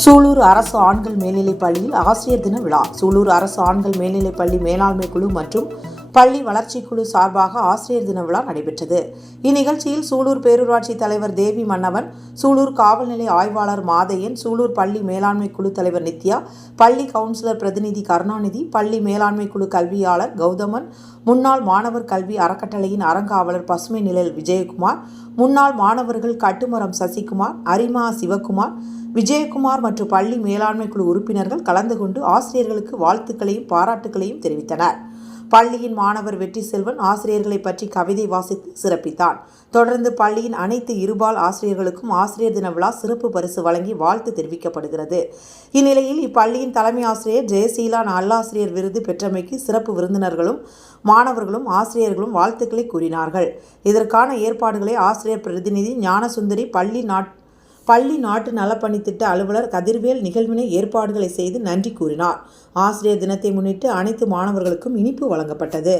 சூலூர் அரசு ஆண்கள் மேல்நிலைப் பள்ளியில் ஆசிரியர் தின விழா. சூலூர் அரசு ஆண்கள் மேல்நிலைப் பள்ளி மேலாண்மை குழு மற்றும் பள்ளி வளர்ச்சிக் குழு சார்பாக ஆசிரியர் தின விழா நடைபெற்றது. இந்நிகழ்ச்சியில் சூலூர் பேரூராட்சி தலைவர் தேவி மன்னவன், சூலூர் காவல்நிலை ஆய்வாளர் மாதையன், சூலூர் பள்ளி மேலாண்மை குழு தலைவர் நித்யா, பள்ளி கவுன்சிலர் பிரதிநிதி கருணாநிதி, பள்ளி மேலாண்மை குழு கல்வியாளர் கௌதமன், முன்னாள் மாணவர் கல்வி அறக்கட்டளையின் அறங்காவலர் பசுமை நிழல் விஜயகுமார், முன்னாள் மாணவர்கள் கட்டுமரம் சசிகுமார், அரிமா சிவகுமார், விஜயகுமார் மற்றும் பள்ளி மேலாண்மை குழு உறுப்பினர்கள் கலந்து கொண்டு ஆசிரியர்களுக்கு வாழ்த்துக்களையும் பாராட்டுகளையும் தெரிவித்தனர். பள்ளியின் மாணவர் வெற்றி செல்வன் ஆசிரியர்களை பற்றி கவிதை வாசித்து சிறப்பித்தார். தொடர்ந்து பள்ளியின் அனைத்து இருபால் ஆசிரியர்களுக்கும் ஆசிரியர் தின விழா சிறப்பு பரிசு வழங்கி வாழ்த்து தெரிவிக்கப்படுகிறது. இந்நிலையில் இப்பள்ளியின் தலைமை ஆசிரியர் ஜெயசீலா நல்லாசிரியர் விருது பெற்றமைக்கு சிறப்பு விருந்தினர்களும் மாணவர்களும் ஆசிரியர்களும் வாழ்த்துக்களை கூறினார்கள். இதற்கான ஏற்பாடுகளை ஆசிரியர் பிரதிநிதி ஞானசுந்தரி, பள்ளி நாட்டு நலப்பணித்திட்ட அலுவலர் கதிர்வேல் நிகழ்வினை ஏற்பாடுகளை செய்து நன்றி கூறினார். ஆசிரியர் தினத்தை முன்னிட்டு அனைத்து மாணவர்களுக்கும் இனிப்பு வழங்கப்பட்டது.